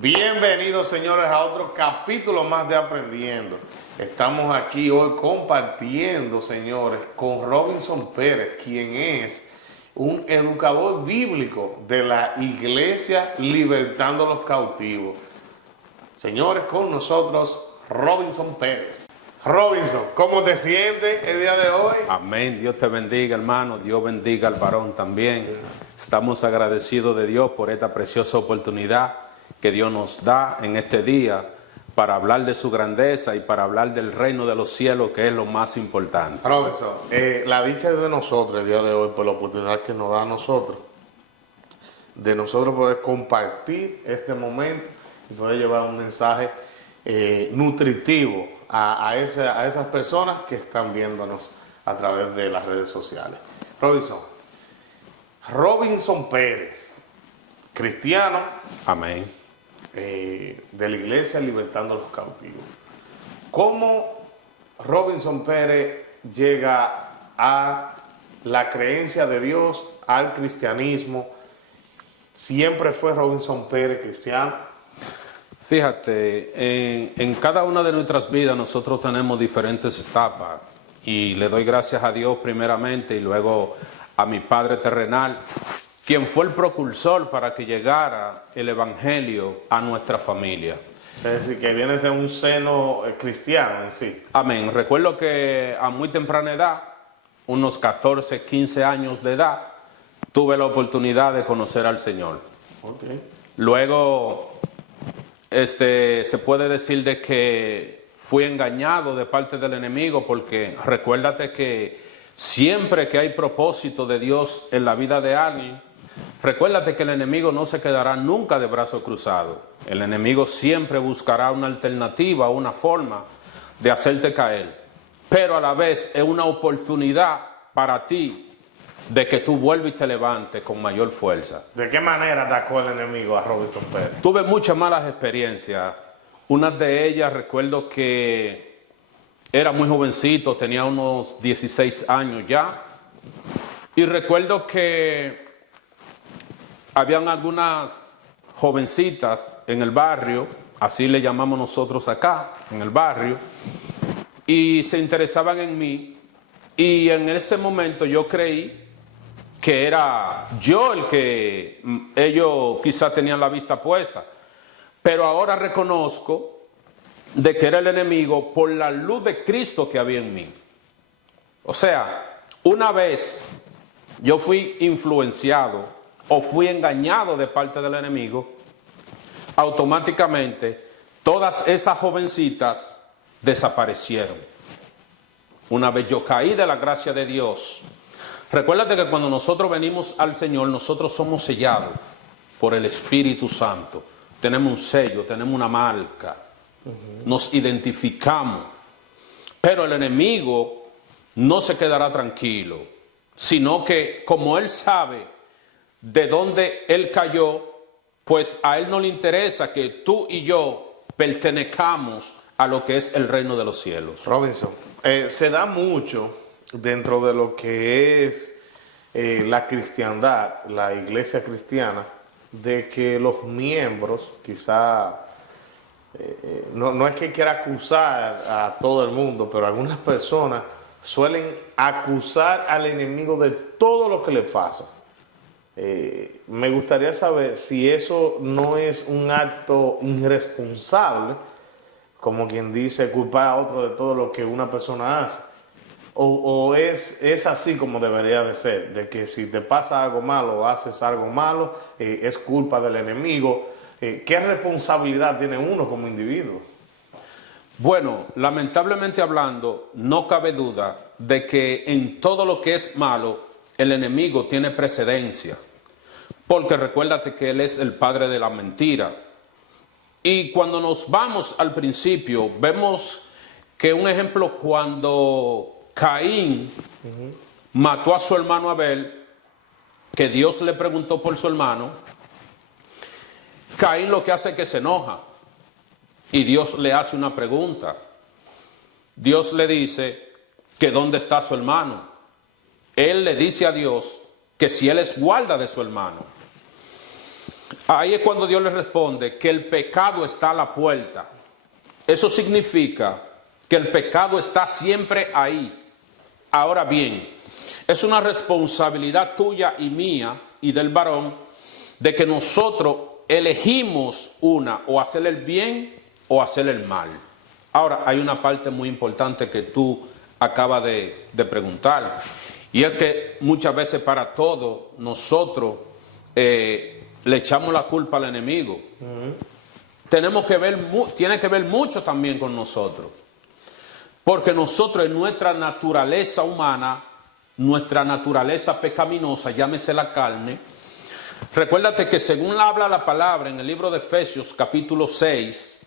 Bienvenidos, señores, a otro capítulo más de Aprendiendo. Estamos aquí hoy compartiendo, señores, con Robinson Pérez, quien es un educador bíblico de la Iglesia Libertando a los Cautivos. Señores, con nosotros Robinson Pérez. Robinson, ¿cómo te sientes el día de hoy? Amén. Dios te bendiga, hermano. Dios bendiga al varón también. Estamos agradecidos de Dios por esta preciosa oportunidad que Dios nos da en este día para hablar de su grandeza y para hablar del reino de los cielos, que es lo más importante. Robinson, la dicha es de nosotros el día de hoy por la oportunidad que nos da a nosotros, de nosotros poder compartir este momento y poder llevar un mensaje nutritivo a esas personas que están viéndonos a través de las redes sociales. Robinson Pérez, cristiano. Amén. De la Iglesia Libertando a los Cautivos. ¿Cómo Robinson Pérez llega a la creencia de Dios, al cristianismo? ¿Siempre fue Robinson Pérez cristiano? Fíjate, en cada una de nuestras vidas nosotros tenemos diferentes etapas y le doy gracias a Dios primeramente y luego a mi Padre terrenal, quien fue el propulsor para que llegara el Evangelio a nuestra familia. Es decir, que vienes de un seno cristiano en sí. Amén. Recuerdo que a muy temprana edad, unos 14, 15 años de edad, tuve la oportunidad de conocer al Señor. Okay. Luego, se puede decir de que fui engañado de parte del enemigo, porque recuérdate que siempre que hay propósito de Dios en la vida de alguien, recuérdate que el enemigo no se quedará nunca de brazos cruzados. El enemigo siempre buscará una alternativa, una forma de hacerte caer. Pero a la vez es una oportunidad para ti de que tú vuelvas y te levantes con mayor fuerza. ¿De qué manera atacó el enemigo a Robinson Pérez? Tuve muchas malas experiencias. Una de ellas, recuerdo que era muy jovencito, tenía unos 16 años ya. Y recuerdo que habían algunas jovencitas en el barrio, así le llamamos nosotros acá, en el barrio, y se interesaban en mí, y en ese momento yo creí que era yo el que ellos quizás tenían la vista puesta, pero ahora reconozco de que era el enemigo por la luz de Cristo que había en mí. O sea, una vez yo fui influenciado o fui engañado de parte del enemigo, automáticamente todas esas jovencitas desaparecieron. Una vez yo caí de la gracia de Dios, recuérdate que cuando nosotros venimos al Señor, nosotros somos sellados por el Espíritu Santo. Tenemos un sello, tenemos una marca, nos identificamos. Pero el enemigo no se quedará tranquilo, sino que como él sabe de dónde él cayó, pues a él no le interesa que tú y yo pertenezcamos a lo que es el reino de los cielos. Robinson, se da mucho dentro de lo que es la cristiandad, la iglesia cristiana, de que los miembros, quizá, no es que quiera acusar a todo el mundo, pero algunas personas suelen acusar al enemigo de todo lo que le pasa. Me gustaría saber si eso no es un acto irresponsable, como quien dice, culpar a otro de todo lo que una persona hace, o es así como debería de ser, de que si te pasa algo malo o haces algo malo, es culpa del enemigo. ¿Qué responsabilidad tiene uno como individuo? Bueno, lamentablemente hablando, no cabe duda de que en todo lo que es malo, el enemigo tiene precedencia, porque recuérdate que él es el padre de la mentira. Y cuando nos vamos al principio, vemos que un ejemplo, cuando Caín mató a su hermano Abel, que Dios le preguntó por su hermano, Caín lo que hace es que se enoja y Dios le hace una pregunta. Dios le dice que dónde está su hermano. Él le dice a Dios que si él es guarda de su hermano. Ahí es cuando Dios le responde que el pecado está a la puerta. Eso significa que el pecado está siempre ahí. Ahora bien, es una responsabilidad tuya y mía y del varón de que nosotros elegimos o hacer el bien o hacer el mal. Ahora, hay una parte muy importante que tú acabas de preguntar, y es que muchas veces para todo nosotros le echamos la culpa al enemigo. Tiene que ver mucho también con nosotros, porque nosotros en nuestra naturaleza humana, nuestra naturaleza pecaminosa, llámese la carne, recuérdate que según habla la palabra en el libro de Efesios capítulo 6,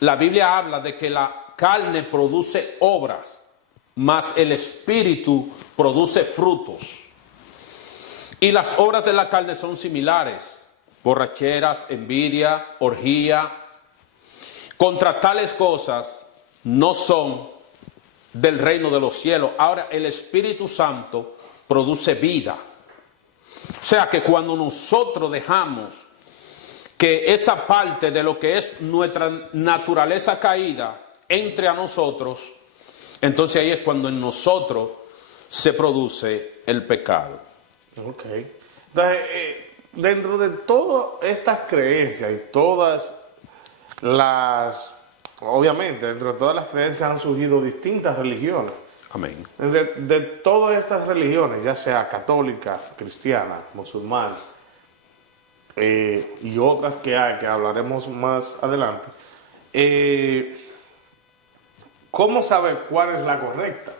la Biblia habla de que la carne produce obras, mas el espíritu produce frutos. Y las obras de la carne son similares: borracheras, envidia, orgía. Contra tales cosas no son del reino de los cielos. Ahora, el Espíritu Santo produce vida. O sea que cuando nosotros dejamos que esa parte de lo que es nuestra naturaleza caída entre a nosotros, entonces ahí es cuando en nosotros se produce el pecado. Ok. Entonces, dentro de todas estas creencias y todas obviamente, dentro de todas las creencias han surgido distintas religiones. Amén. De todas estas religiones, ya sea católica, cristiana, musulmana, y otras que hay, que hablaremos más adelante, ¿cómo saber cuál es la correcta?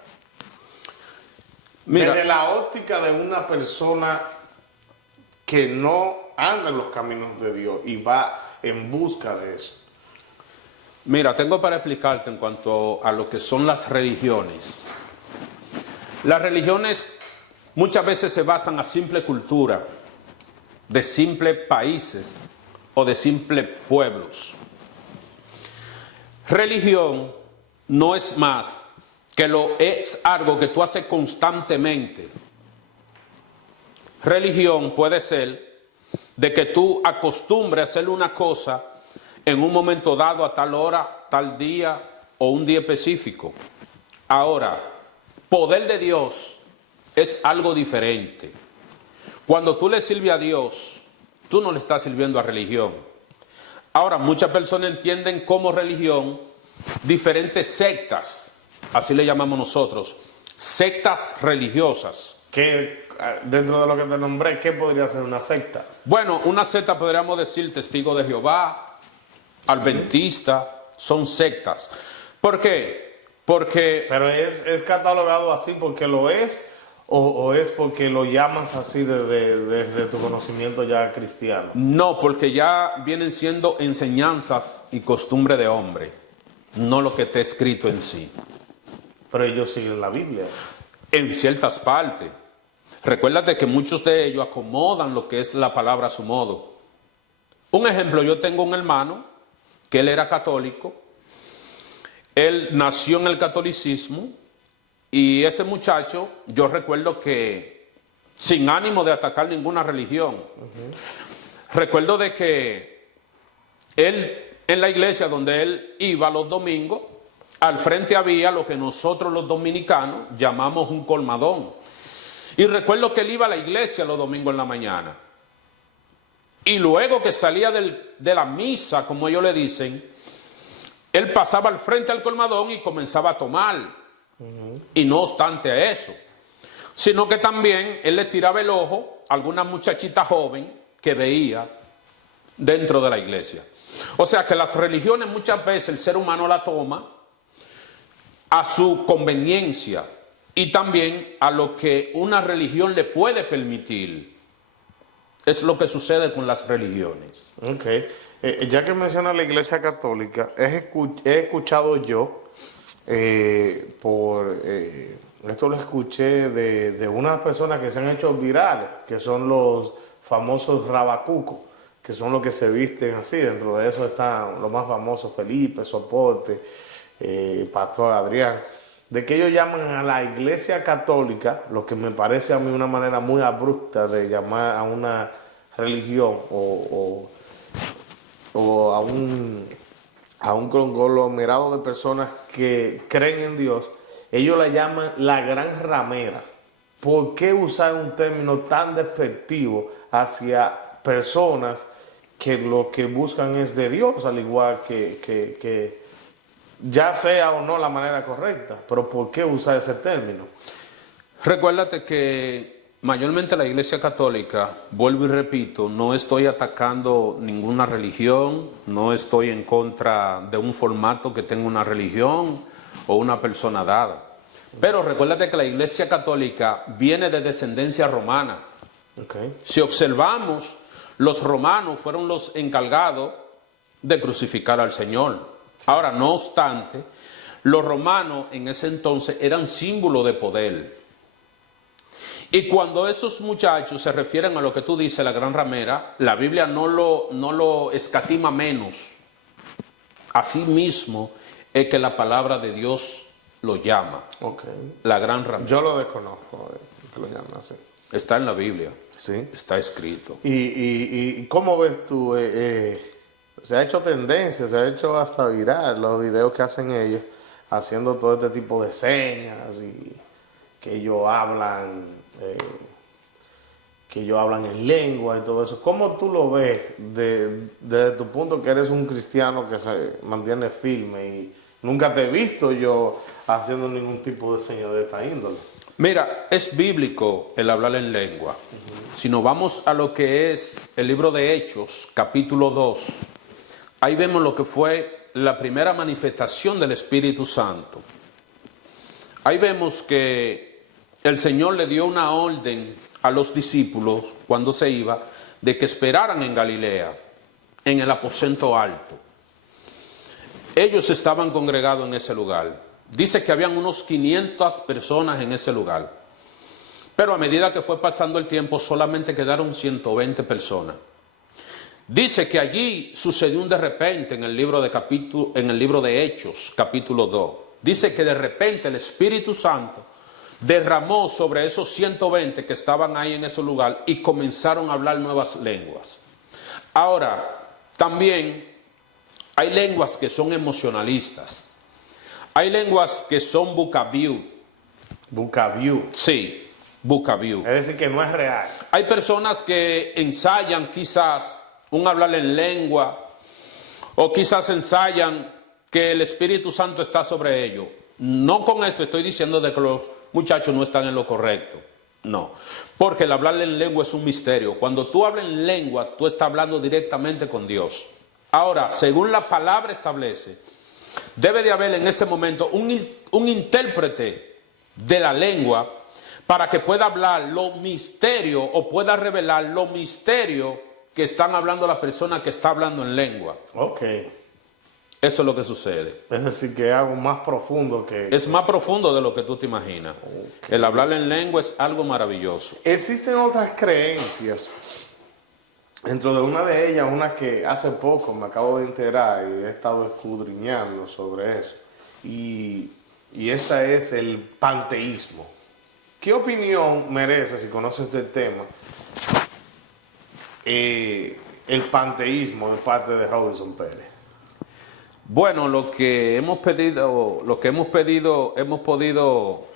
Mira, Desde la óptica de una persona que no anda en los caminos de Dios y va en busca de eso. mira, tengo para explicarte en cuanto a lo que son las religiones. Las religiones muchas veces se basan a simple cultura, de simples países o de simples pueblos. Religión no es más que es algo que tú haces constantemente. Religión puede ser de que tú acostumbres a hacer una cosa en un momento dado, a tal hora, tal día o un día específico. Ahora, poder de Dios es algo diferente. Cuando tú le sirves a Dios, tú no le estás sirviendo a religión. Ahora, muchas personas entienden como religión diferentes sectas, así le llamamos nosotros, sectas religiosas. Que dentro de lo que te nombré, ¿qué podría ser una secta? Bueno, una secta podríamos decir Testigo de Jehová, Adventista, son sectas. ¿Por qué? Porque... Pero es catalogado así porque lo es, o es porque lo llamas así desde tu conocimiento ya cristiano. No, porque ya vienen siendo enseñanzas y costumbre de hombre, no lo que está escrito en sí. Pero ellos siguen la Biblia. En ciertas partes. Recuérdate que muchos de ellos acomodan lo que es la palabra a su modo. Un ejemplo, yo tengo un hermano que él era católico, él nació en el catolicismo, y ese muchacho, yo recuerdo que, sin ánimo de atacar ninguna religión, recuerdo de que él, en la iglesia donde él iba los domingos, al frente había lo que nosotros los dominicanos llamamos un colmadón. Y recuerdo que él iba a la iglesia los domingos en la mañana. Y luego que salía de la misa, como ellos le dicen, él pasaba al frente al colmadón y comenzaba a tomar. Y no obstante a eso, sino que también él le tiraba el ojo a alguna muchachita joven que veía dentro de la iglesia. O sea que las religiones muchas veces el ser humano la toma a su conveniencia y también a lo que una religión le puede permitir. Es lo que sucede con las religiones. Ok. Ya que menciona la Iglesia Católica, he escuchado yo, esto lo escuché de unas personas que se han hecho virales, que son los famosos rabacucos, que son los que se visten así. Dentro de eso están los más famosos, Felipe, Soporte, Pastor Adrián, de que ellos llaman a la Iglesia Católica, lo que me parece a mí una manera muy abrupta de llamar a una religión o o a un conglomerado de personas que creen en Dios, ellos la llaman la gran ramera. ¿Por qué usar un término tan despectivo hacia personas que lo que buscan es de Dios, al igual que ya sea o no la manera correcta? Pero ¿por qué usar ese término? Recuérdate que mayormente la Iglesia Católica, vuelvo y repito, no estoy atacando ninguna religión, no estoy en contra de un formato que tenga una religión o una persona dada. Pero recuérdate que la Iglesia Católica viene de descendencia romana. Okay. Si observamos, los romanos fueron los encargados de crucificar al Señor. Ahora, no obstante, los romanos en ese entonces eran símbolo de poder. Y cuando esos muchachos se refieren a lo que tú dices, la gran ramera, la Biblia no lo escatima menos. Así mismo es que la palabra de Dios lo llama. Okay. La gran ramera. Yo lo desconozco, que lo llaman así. Está en la Biblia. Sí. Está escrito. ¿Y cómo ves tú? Se ha hecho tendencia, se ha hecho hasta viral los videos que hacen ellos, haciendo todo este tipo de señas y que ellos hablan en lengua y todo eso. ¿Cómo tú lo ves desde tu punto que eres un cristiano que se mantiene firme y nunca te he visto yo haciendo ningún tipo de seña de esta índole? Mira, es bíblico el hablar en lengua. Si nos vamos a lo que es el libro de Hechos, capítulo 2, ahí vemos lo que fue la primera manifestación del Espíritu Santo. Ahí vemos que el Señor le dio una orden a los discípulos cuando se iba de que esperaran en Galilea, en el aposento alto. Ellos estaban congregados en ese lugar. Dice que habían unos 500 personas en ese lugar. Pero a medida que fue pasando el tiempo, solamente quedaron 120 personas. Dice que allí sucedió un de repente en el libro de Hechos, capítulo 2. Dice que de repente el Espíritu Santo derramó sobre esos 120 que estaban ahí en ese lugar y comenzaron a hablar nuevas lenguas. Ahora, también hay lenguas que son emocionalistas. Hay lenguas que son bukaviu. Bukaviu. Sí, bukaviu. Es decir, que no es real. Hay personas que ensayan quizás un hablar en lengua, o quizás ensayan que el Espíritu Santo está sobre ellos. No con esto estoy diciendo de que los muchachos no están en lo correcto. No, porque el hablar en lengua es un misterio. Cuando tú hablas en lengua, tú estás hablando directamente con Dios. Ahora, según la palabra establece, debe de haber en ese momento un intérprete de la lengua para que pueda hablar los misterios o pueda revelar los misterios que están hablando la persona que está hablando en lengua. Ok. Eso es lo que sucede. Es decir, que es algo más profundo que... Es más profundo de lo que tú te imaginas. Okay. El hablar en lengua es algo maravilloso. Existen otras creencias. Dentro de una de ellas, una que hace poco me acabo de enterar y he estado escudriñando sobre eso. Y esta es el panteísmo. ¿Qué opinión merece, si conoces del tema, el panteísmo de parte de Robinson Pérez? Bueno, hemos podido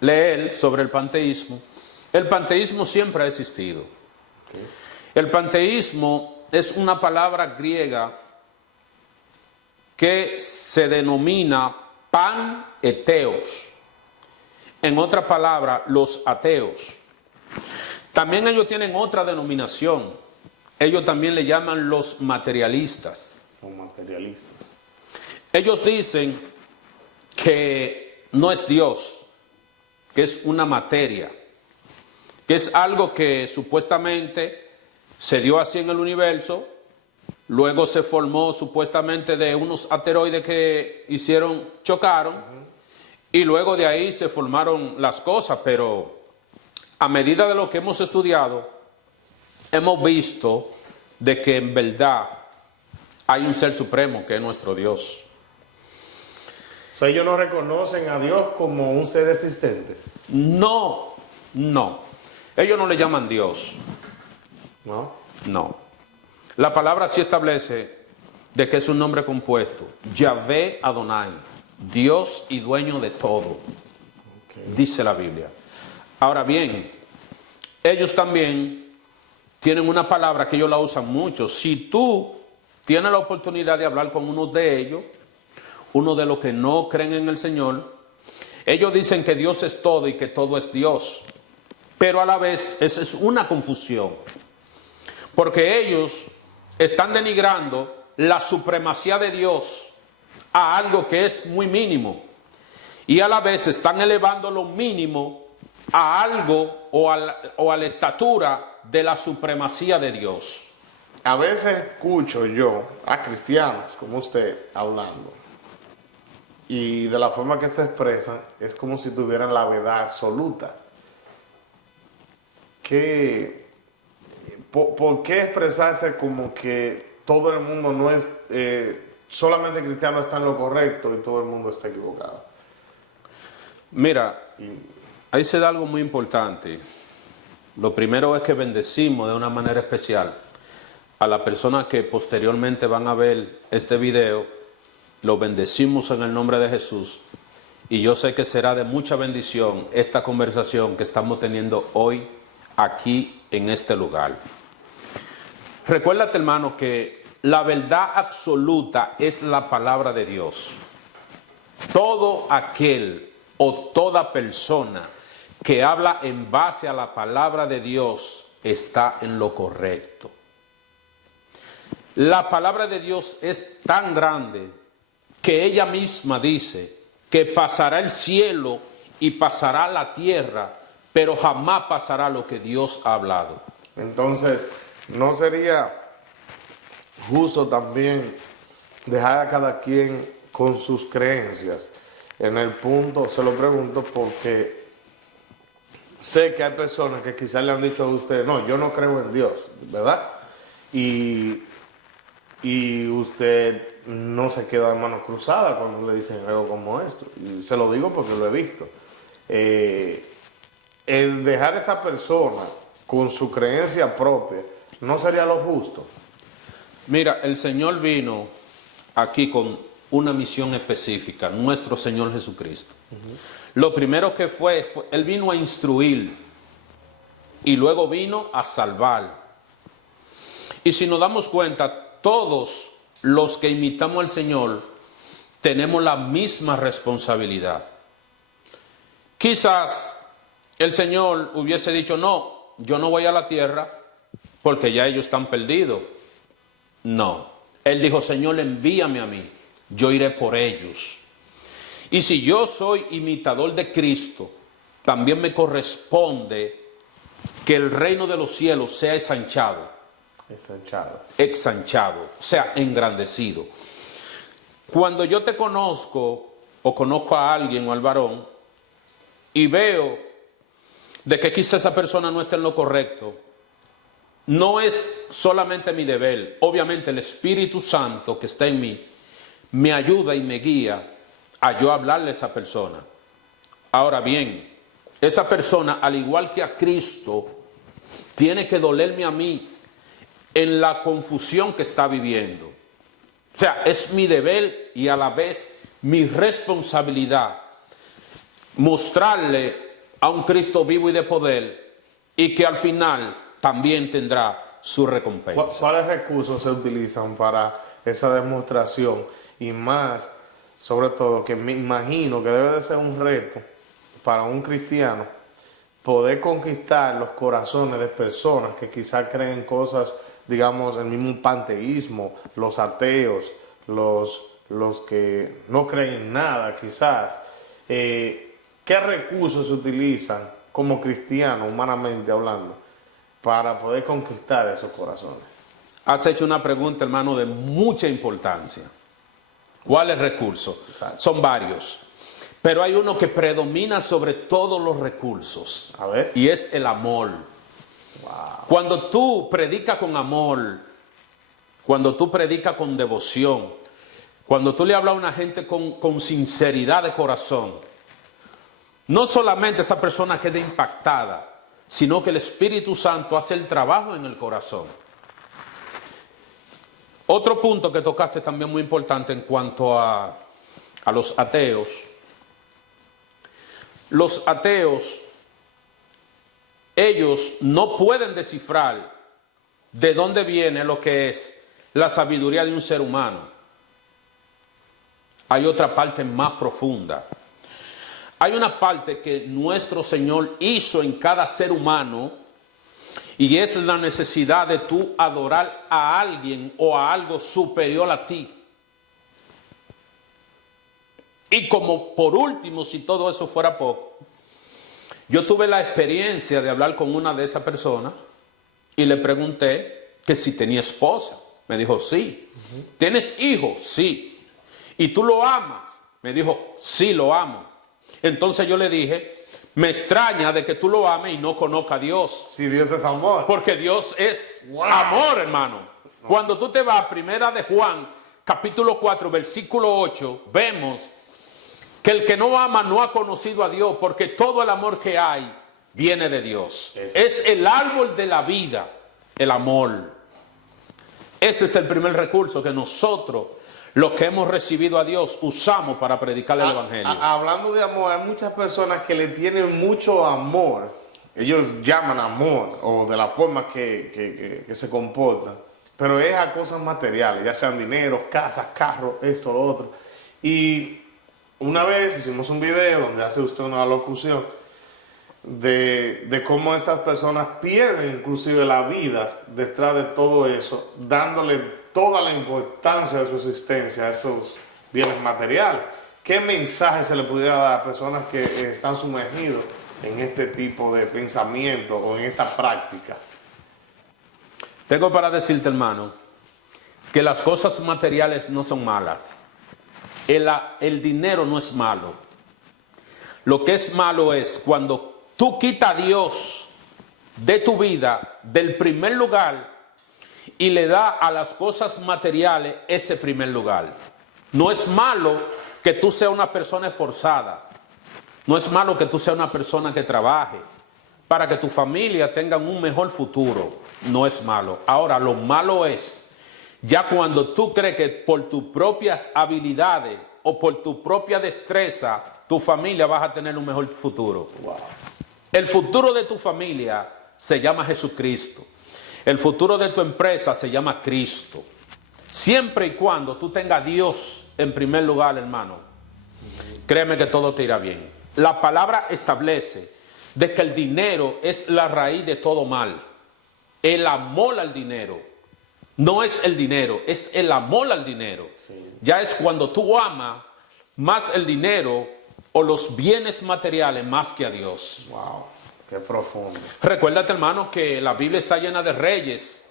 leer sobre el panteísmo siempre ha existido. Okay. El panteísmo es una palabra griega que se denomina pan-eteos. En otra palabra, los ateos. También ellos tienen otra denominación. Ellos también le llaman los materialistas. Los materialistas. Ellos dicen que no es Dios, que es una materia, que es algo que supuestamente se dio así en el universo, luego se formó supuestamente de unos asteroides que chocaron, y luego de ahí se formaron las cosas, pero a medida de lo que hemos estudiado, hemos visto de que en verdad hay un ser supremo que es nuestro Dios. O sea, ellos no reconocen a Dios como un ser existente. No. Ellos no le llaman Dios. ¿No? No. La palabra sí establece de que es un nombre compuesto. Yahvé Adonai, Dios y dueño de todo, dice la Biblia. Ahora bien, ellos también tienen una palabra que ellos la usan mucho. Si tú tienes la oportunidad de hablar con uno de ellos, uno de los que no creen en el Señor, ellos dicen que Dios es todo y que todo es Dios. Pero a la vez, esa es una confusión. Porque ellos están denigrando la supremacía de Dios a algo que es muy mínimo. Y a la vez están elevando lo mínimo a algo o a la estatura de la supremacía de Dios. A veces escucho yo a cristianos como usted hablando y de la forma que se expresan es como si tuvieran la verdad absoluta. ¿Por qué expresarse como que todo el mundo no es, solamente el cristiano está en lo correcto y todo el mundo está equivocado? Mira, ahí se da algo muy importante. Lo primero es que bendecimos de una manera especial a las personas que posteriormente van a ver este video. Lo bendecimos en el nombre de Jesús. Y yo sé que será de mucha bendición esta conversación que estamos teniendo hoy aquí en este lugar. Recuérdate, hermano, que la verdad absoluta es la palabra de Dios. Todo aquel o toda persona que habla en base a la palabra de Dios está en lo correcto. La palabra de Dios es tan grande que ella misma dice que pasará el cielo y pasará la tierra, pero jamás pasará lo que Dios ha hablado. Entonces, ¿no sería justo también dejar a cada quien con sus creencias? En el punto, se lo pregunto porque sé que hay personas que quizás le han dicho a usted, no, yo no creo en Dios, ¿verdad? Y usted no se queda de manos cruzadas cuando le dicen algo como esto. Y se lo digo porque lo he visto. El dejar a esa persona con su creencia propia no sería lo justo. Mira, el Señor vino aquí con una misión específica, nuestro Señor Jesucristo. Lo primero que fue, Él vino a instruir y luego vino a salvar. Y si nos damos cuenta, todos los que imitamos al Señor tenemos la misma responsabilidad. Quizás el Señor hubiese dicho, no, yo no voy a la tierra porque ya ellos están perdidos. No, Él dijo, Señor, envíame a mí, yo iré por ellos. Y si yo soy imitador de Cristo, también me corresponde que el reino de los cielos sea ensanchado. Exanchado, o sea, engrandecido. Cuando yo te conozco o conozco a alguien o al varón y veo de que quizá esa persona no está en lo correcto, no es solamente mi deber, obviamente el Espíritu Santo que está en mí me ayuda y me guía a yo hablarle a esa persona. Ahora bien, esa persona, al igual que a Cristo, tiene que dolerme a mí en la confusión que está viviendo. O sea, es mi deber y a la vez mi responsabilidad mostrarle a un Cristo vivo y de poder y que al final también tendrá su recompensa. ¿Cuáles recursos se utilizan para esa demostración? Y más, sobre todo, que me imagino que debe de ser un reto para un cristiano poder conquistar los corazones de personas que quizás creen cosas, digamos, el mismo panteísmo, los ateos, los que no creen en nada, quizás. ¿Qué recursos se utilizan como cristiano, humanamente hablando, para poder conquistar esos corazones? Has hecho una pregunta, hermano, de mucha importancia. ¿Cuáles recursos? Exacto. Son varios. Pero hay uno que predomina sobre todos los recursos. A ver. Y es el amor. Wow. Cuando tú predicas con amor, cuando tú predicas con devoción, cuando tú le hablas a una gente con sinceridad de corazón, no solamente esa persona queda impactada, sino que el Espíritu Santo hace el trabajo en el corazón. Otro punto que tocaste también muy importante en cuanto a los ateos. Los ateos, ellos no pueden descifrar de dónde viene lo que es la sabiduría de un ser humano. Hay otra parte más profunda. Hay una parte que nuestro Señor hizo en cada ser humano, y es la necesidad de tú adorar a alguien o a algo superior a ti. Y como por último, si todo eso fuera poco, yo tuve la experiencia de hablar con una de esas personas y le pregunté que si tenía esposa. Me dijo, sí. ¿Tienes hijos? Sí. ¿Y tú lo amas? Me dijo, sí, lo amo. Entonces yo le dije, me extraña de que tú lo ames y no conozca a Dios. Si Dios es amor. Porque Dios es amor, hermano. Cuando tú te vas a Primera de Juan, capítulo 4, versículo 8, vemos que el que no ama no ha conocido a Dios, porque todo el amor que hay viene de Dios. Es el árbol de la vida, el amor. Ese es el primer recurso que nosotros, los que hemos recibido a Dios, usamos para predicar el Evangelio. Hablando de amor, hay muchas personas que le tienen mucho amor. Ellos llaman amor, o de la forma que se comportan. Pero es a cosas materiales, ya sean dinero, casas, carros, esto, lo otro. Y una vez hicimos un video donde hace usted una locución de cómo estas personas pierden inclusive la vida detrás de todo eso, dándole toda la importancia de su existencia a esos bienes materiales. ¿Qué mensaje se le pudiera dar a personas que están sumergidos en este tipo de pensamiento o en esta práctica? Tengo para decirte, hermano, que las cosas materiales no son malas. El dinero no es malo. Lo que es malo es cuando tú quitas a Dios de tu vida, del primer lugar, y le das a las cosas materiales ese primer lugar. No es malo que tú seas una persona esforzada. No es malo que tú seas una persona que trabaje para que tu familia tenga un mejor futuro. No es malo. Ahora, lo malo es ya cuando tú crees que por tus propias habilidades o por tu propia destreza, tu familia vas a tener un mejor futuro. Wow. El futuro de tu familia se llama Jesucristo. El futuro de tu empresa se llama Cristo. Siempre y cuando tú tengas a Dios en primer lugar, hermano, créeme que todo te irá bien. La palabra establece de que el dinero es la raíz de todo mal. El amor al dinero. No es el dinero, es el amor al dinero. Sí. Ya es cuando tú amas más el dinero o los bienes materiales más que a Dios. Wow, qué profundo. Recuérdate, hermano, que la Biblia está llena de reyes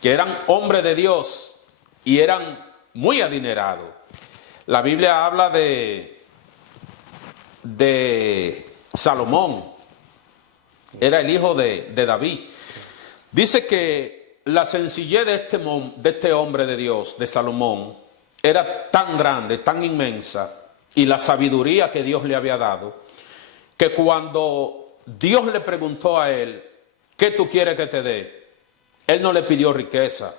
que eran hombres de Dios y eran muy adinerados. La Biblia habla de Salomón. Era el hijo de David. Dice que la sencillez de este hombre de Dios, de Salomón, era tan grande, tan inmensa, y la sabiduría que Dios le había dado, que cuando Dios le preguntó a él, ¿qué tú quieres que te dé? Él no le pidió riqueza,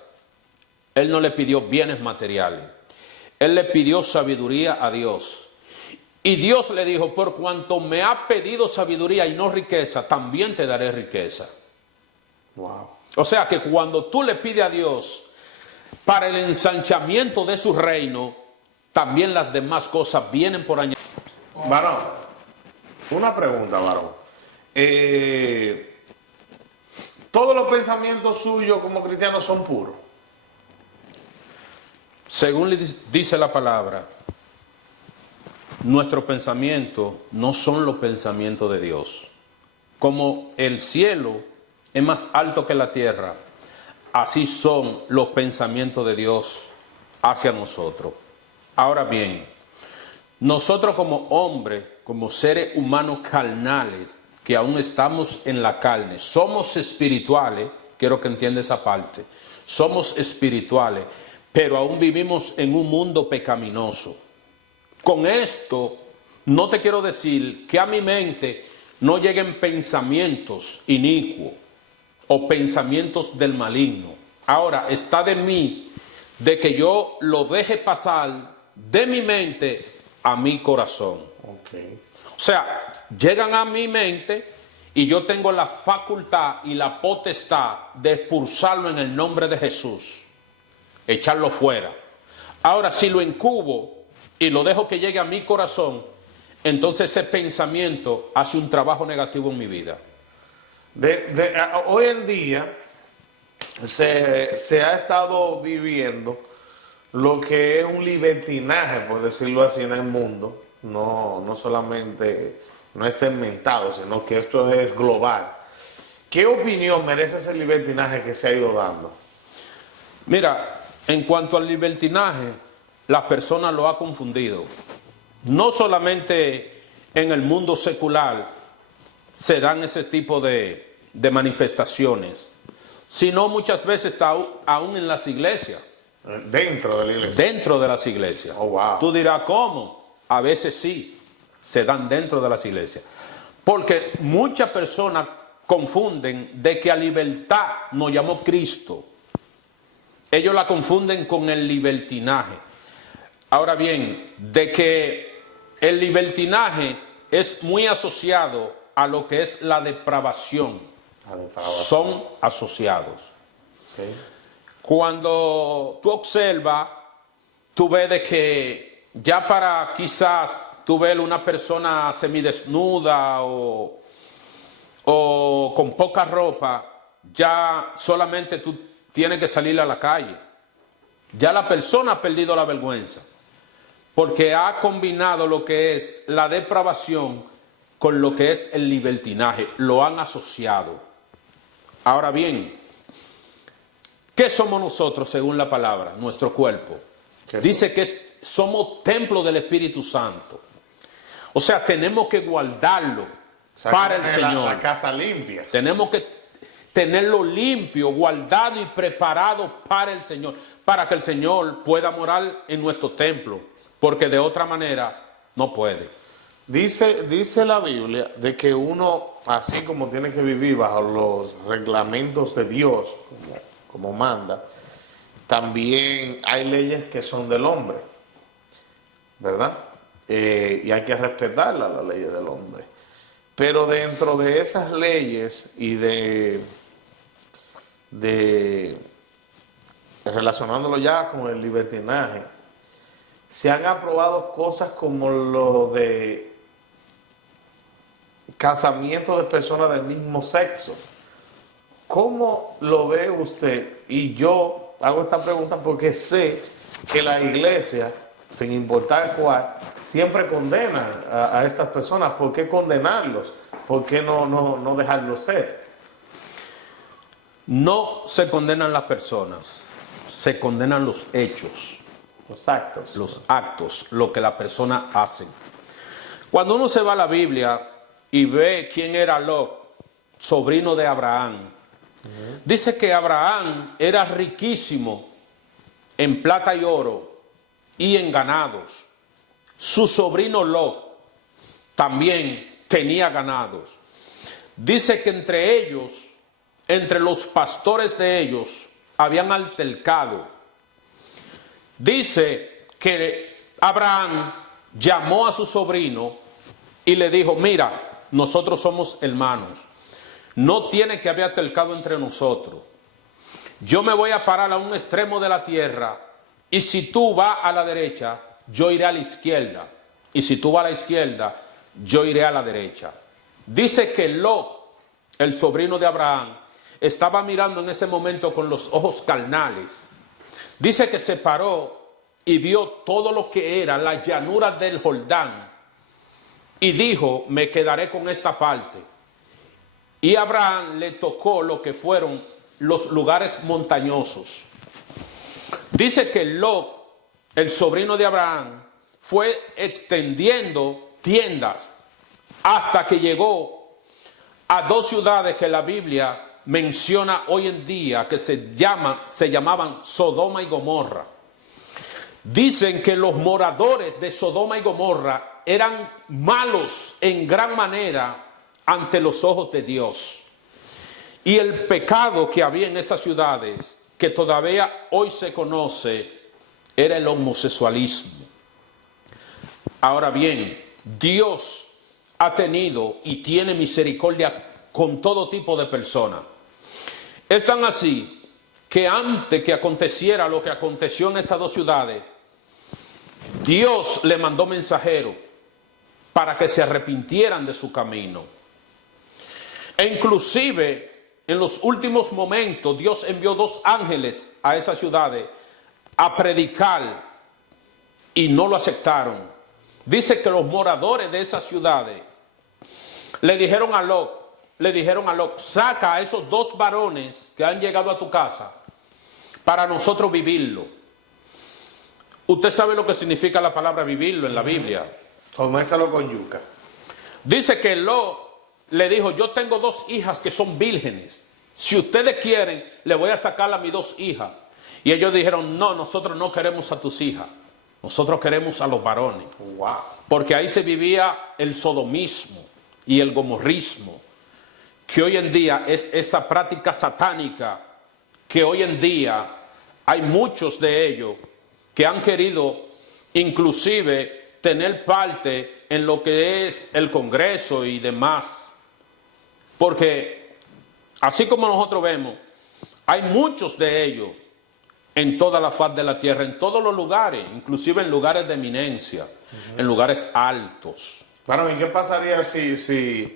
él no le pidió bienes materiales, él le pidió sabiduría a Dios. Y Dios le dijo, por cuanto me ha pedido sabiduría y no riqueza, también te daré riqueza. Wow. O sea que cuando tú le pides a Dios para el ensanchamiento de su reino, también las demás cosas vienen por añadir. Varón, una pregunta, varón. ¿Todos los pensamientos suyos como cristianos son puros? Según dice la palabra, nuestros pensamientos no son los pensamientos de Dios. Como el cielo es más alto que la tierra, así son los pensamientos de Dios hacia nosotros. Ahora bien, nosotros como hombres, como seres humanos carnales, que aún estamos en la carne, somos espirituales, quiero que entienda esa parte, somos espirituales, pero aún vivimos en un mundo pecaminoso. Con esto, no te quiero decir que a mi mente no lleguen pensamientos inicuos o pensamientos del maligno. Ahora, está de mí de que yo lo deje pasar de mi mente a mi corazón. Okay. O sea, llegan a mi mente y yo tengo la facultad y la potestad de expulsarlo en el nombre de Jesús, echarlo fuera. Ahora, si lo incubo y lo dejo que llegue a mi corazón, entonces ese pensamiento hace un trabajo negativo en mi vida. Hoy en día se ha estado viviendo lo que es un libertinaje, por decirlo así, en el mundo. No solamente, no es segmentado, sino que esto es global. ¿Qué opinión merece ese libertinaje que se ha ido dando? Mira, en cuanto al libertinaje, las personas lo han confundido. No solamente en el mundo secular se dan ese tipo de manifestaciones, sino muchas veces está aún en las iglesias. Dentro de la iglesia. Dentro de las iglesias. Oh, wow. Tú dirás, ¿cómo? A veces sí, se dan dentro de las iglesias. Porque muchas personas confunden de que a libertad nos llamó Cristo. Ellos la confunden con el libertinaje. Ahora bien, de que el libertinaje es muy asociado a lo que es la depravación. Son asociados. Okay. Cuando tú observas, tú ves de que ya para quizás tú ver una persona semidesnuda o con poca ropa, ya solamente tú tienes que salir a la calle. Ya la persona ha perdido la vergüenza, porque ha combinado lo que es la depravación con lo que es el libertinaje, lo han asociado. Ahora bien, ¿qué somos nosotros según la palabra? Nuestro cuerpo. Dice que somos templo del Espíritu Santo. O sea, tenemos que guardarlo para el Señor. La casa limpia. Tenemos que tenerlo limpio, guardado y preparado para el Señor, para que el Señor pueda morar en nuestro templo, porque de otra manera no puede. Dice la Biblia de que uno, así como tiene que vivir bajo los reglamentos de Dios, como manda, también hay leyes que son del hombre, ¿verdad? Y hay que respetarlas, las leyes del hombre. Pero dentro de esas leyes y relacionándolo ya con el libertinaje, se han aprobado cosas como lo de casamiento de personas del mismo sexo. ¿Cómo lo ve usted? Y yo hago esta pregunta porque sé que la iglesia, sin importar cuál, siempre condena a estas personas. ¿Por qué condenarlos? ¿Por qué no dejarlos ser? No se condenan las personas, se condenan los hechos. Los actos. Los actos, lo que la persona hace. Cuando uno se va a la Biblia y ve quién era Lot, sobrino de Abraham, dice que Abraham era riquísimo en plata y oro y en ganados. Su sobrino Lot también tenía ganados. Dice que entre ellos, entre los pastores de ellos, habían altercado. Dice que Abraham llamó a su sobrino y le dijo, mira, nosotros somos hermanos, no tiene que haber altercado entre nosotros. Yo me voy a parar a un extremo de la tierra y si tú vas a la derecha, yo iré a la izquierda. Y si tú vas a la izquierda, yo iré a la derecha. Dice que Lot, el sobrino de Abraham, estaba mirando en ese momento con los ojos carnales. Dice que se paró y vio todo lo que era la llanura del Jordán y dijo, me quedaré con esta parte. Y Abraham le tocó lo que fueron los lugares montañosos. Dice que Lot, el sobrino de Abraham, fue extendiendo tiendas hasta que llegó a dos ciudades que la Biblia menciona hoy en día que se llamaban Sodoma y Gomorra. Dicen que los moradores de Sodoma y Gomorra eran malos en gran manera ante los ojos de Dios. Y el pecado que había en esas ciudades que todavía hoy se conoce era el homosexualismo. Ahora bien, Dios ha tenido y tiene misericordia con todo tipo de personas. Es tan así que antes que aconteciera lo que aconteció en esas dos ciudades, Dios le mandó mensajeros para que se arrepintieran de su camino. E inclusive en los últimos momentos Dios envió 2 ángeles a esas ciudades a predicar y no lo aceptaron. Dice que los moradores de esas ciudades le dijeron a Lot, saca a esos 2 varones que han llegado a tu casa para nosotros vivirlo. Usted sabe lo que significa la palabra vivirlo en la Biblia. Comésalo con yuca. Dice que Lot le dijo, yo tengo 2 hijas que son vírgenes. Si ustedes quieren, le voy a sacar a mis 2 hijas. Y ellos dijeron, no, nosotros no queremos a tus hijas. Nosotros queremos a los varones. Wow. Porque ahí se vivía el sodomismo y el gomorrismo, que hoy en día es esa práctica satánica, que hoy en día hay muchos de ellos que han querido inclusive tener parte en lo que es el Congreso y demás. Porque así como nosotros vemos, hay muchos de ellos en toda la faz de la tierra, en todos los lugares, inclusive en lugares de eminencia, en lugares altos. Bueno, ¿y qué pasaría si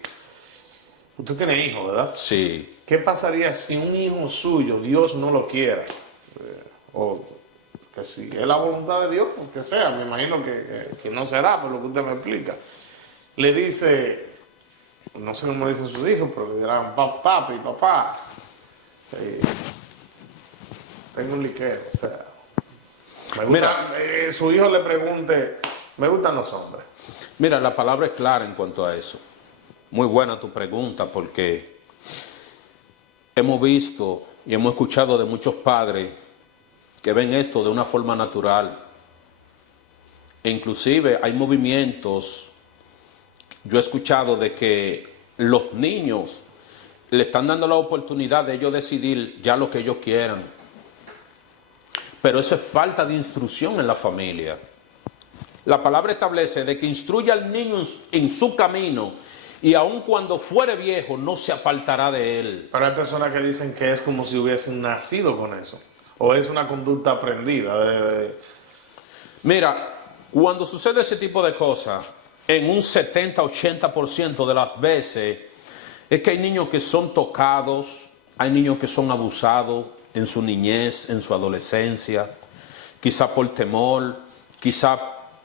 usted tiene hijos, verdad? Sí. ¿Qué pasaría si un hijo suyo, Dios no lo quiera? O que si es la voluntad de Dios, o que sea, me imagino que no será, por lo que usted me explica. Le dice, no sé cómo le dicen sus hijos, pero le dirán, papi, papá, tengo un liquero, o sea, me gusta, su hijo le pregunte, me gustan los hombres. Mira, la palabra es clara en cuanto a eso. Muy buena tu pregunta, porque hemos visto y hemos escuchado de muchos padres que ven esto de una forma natural. E inclusive hay movimientos, yo he escuchado de que los niños le están dando la oportunidad de ellos decidir ya lo que ellos quieran. Pero eso es falta de instrucción en la familia. La palabra establece de que instruya al niño en su camino y aun cuando fuere viejo no se apartará de él. Pero hay personas que dicen que es como si hubiesen nacido con eso. O es una conducta aprendida. Mira, cuando sucede ese tipo de cosas, en un 70-80% de las veces, es que hay niños que son tocados, hay niños que son abusados en su niñez, en su adolescencia, quizá por temor, quizá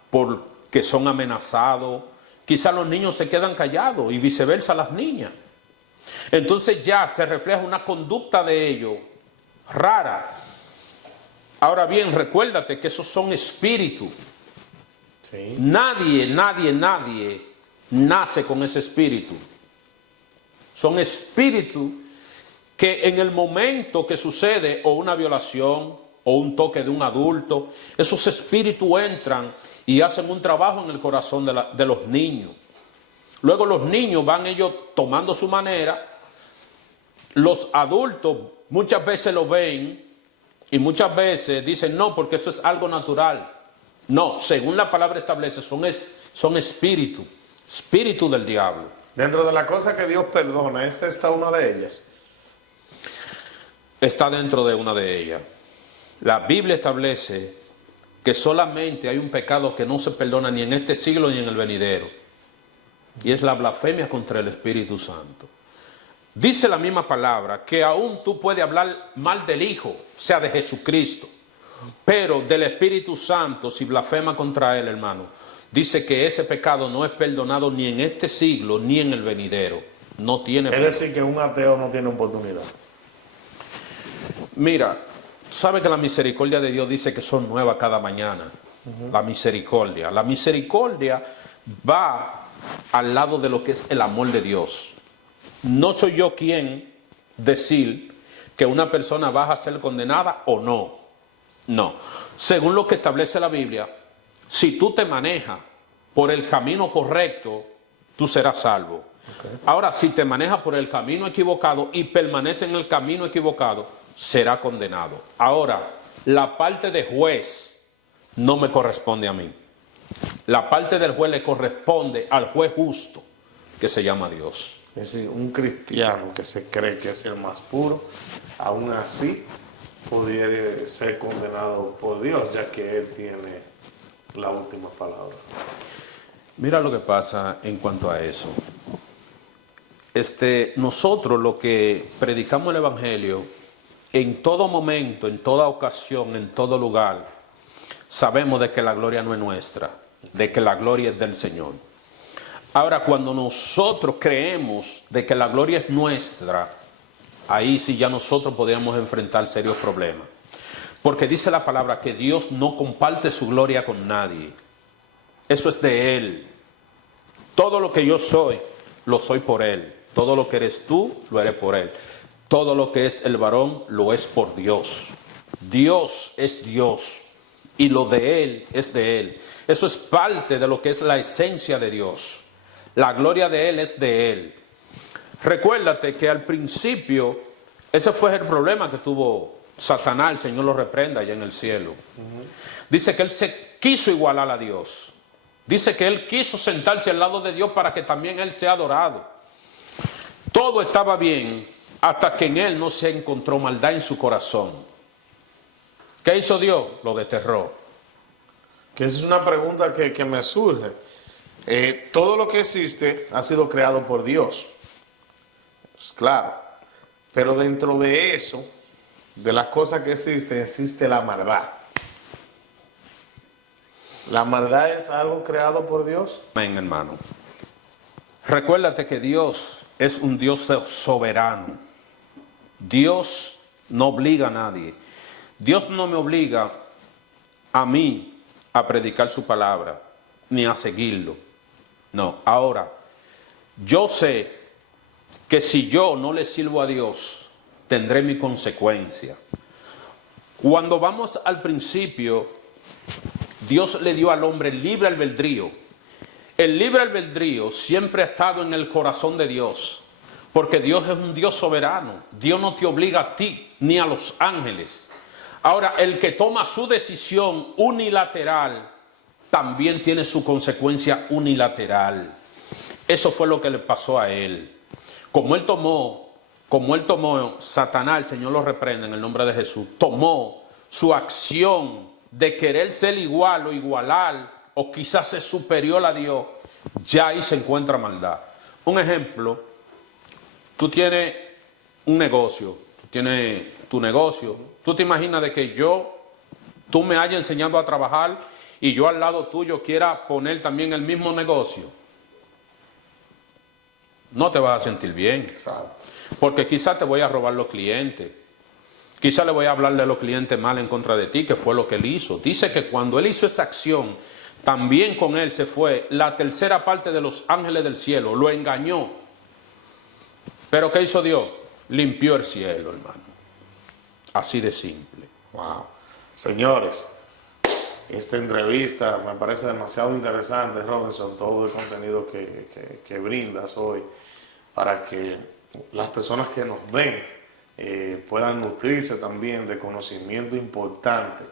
porque son amenazados, quizá los niños se quedan callados y viceversa las niñas. Entonces ya se refleja una conducta de ellos rara. Ahora bien, recuérdate que esos son espíritus. Sí. Nadie nace con ese espíritu. Son espíritus que en el momento que sucede o una violación o un toque de un adulto, esos espíritus entran y hacen un trabajo en el corazón de los niños. Luego los niños van ellos tomando su manera. Los adultos muchas veces lo ven y muchas veces dicen no, porque eso es algo natural. No, según la palabra establece, son espíritus del diablo. Dentro de las cosas que Dios perdona, ¿esta está una de ellas? Está dentro de una de ellas. La Biblia establece que solamente hay un pecado que no se perdona ni en este siglo ni en el venidero. Y es la blasfemia contra el Espíritu Santo. Dice la misma palabra que aún tú puedes hablar mal del Hijo, sea de Jesucristo, pero del Espíritu Santo, si blasfema contra él, hermano, dice que ese pecado no es perdonado ni en este siglo ni en el venidero. No tiene Es decir, que un ateo no tiene oportunidad. Mira, sabe que la misericordia de Dios dice que son nuevas cada mañana. La misericordia va al lado de lo que es el amor de Dios. No soy yo quien decir que una persona va a ser condenada o no. No. Según lo que establece la Biblia, si tú te manejas por el camino correcto, tú serás salvo. Okay. Ahora, si te manejas por el camino equivocado y permaneces en el camino equivocado, será condenado. Ahora, la parte de juez no me corresponde a mí. La parte del juez le corresponde al juez justo, que se llama Dios. Es decir, un cristiano que se cree que es el más puro, aún así pudiera ser condenado por Dios, ya que Él tiene la última palabra. Mira lo que pasa en cuanto a eso. Nosotros lo que predicamos el Evangelio, en todo momento, en toda ocasión, en todo lugar, sabemos de que la gloria no es nuestra, de que la gloria es del Señor. Ahora, cuando nosotros creemos de que la gloria es nuestra, ahí sí ya nosotros podríamos enfrentar serios problemas. Porque dice la palabra que Dios no comparte su gloria con nadie. Eso es de Él. Todo lo que yo soy, lo soy por Él. Todo lo que eres tú, lo eres por Él. Todo lo que es el varón, lo es por Dios. Dios es Dios. Y lo de Él es de Él. Eso es parte de lo que es la esencia de Dios. La gloria de Él es de Él. Recuérdate que al principio, ese fue el problema que tuvo Satanás, el Señor lo reprenda allá en el cielo. Dice que Él se quiso igualar a Dios. Dice que Él quiso sentarse al lado de Dios para que también Él sea adorado. Todo estaba bien hasta que en Él no se encontró maldad en su corazón. ¿Qué hizo Dios? Lo desterró. Que esa es una pregunta que me surge. Todo lo que existe ha sido creado por Dios. Pues claro. Pero dentro de eso, de las cosas que existen, existe la maldad. ¿La maldad es algo creado por Dios? Amén, hermano. Recuérdate que Dios es un Dios soberano. Dios no obliga a nadie. Dios no me obliga a mí a predicar su palabra, ni a seguirlo. No, ahora, yo sé que si yo no le sirvo a Dios, tendré mi consecuencia. Cuando vamos al principio, Dios le dio al hombre libre albedrío. El libre albedrío siempre ha estado en el corazón de Dios, porque Dios es un Dios soberano. Dios no te obliga a ti ni a los ángeles. Ahora, el que toma su decisión unilateral también tiene su consecuencia unilateral. Eso fue lo que le pasó a él. Como él tomó Satanás, el Señor lo reprende en el nombre de Jesús, tomó su acción de querer ser igual o igualar o quizás ser superior a Dios, ya ahí se encuentra maldad. Un ejemplo, tú tienes un negocio, tú te imaginas de que tú me hayas enseñado a trabajar y yo al lado tuyo quiera poner también el mismo negocio. No te vas a sentir bien. Exacto. Porque quizás te voy a robar los clientes. Quizás le voy a hablar de los clientes mal en contra de ti, que fue lo que él hizo. Dice que cuando él hizo esa acción, también con él se fue la tercera parte de los ángeles del cielo. Lo engañó. Pero ¿qué hizo Dios? Limpió el cielo, hermano. Así de simple. Wow. Señores, esta entrevista me parece demasiado interesante, Robinson, todo el contenido que brindas hoy para que las personas que nos ven puedan nutrirse también de conocimiento importante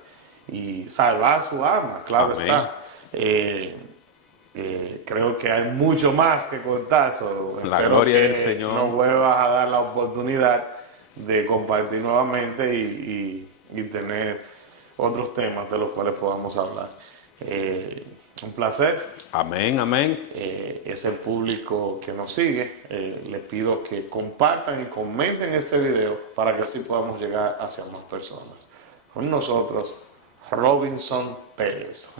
y salvar su alma, claro. Amén. Está. Creo que hay mucho más que contar. La gloria del Señor. Nos vuelvas a dar la oportunidad de compartir nuevamente y tener otros temas de los cuales podamos hablar. Un placer. Amén, amén. Es el público que nos sigue. Les pido que compartan y comenten este video para que así podamos llegar hacia más personas. Con nosotros, Robinson Pérez.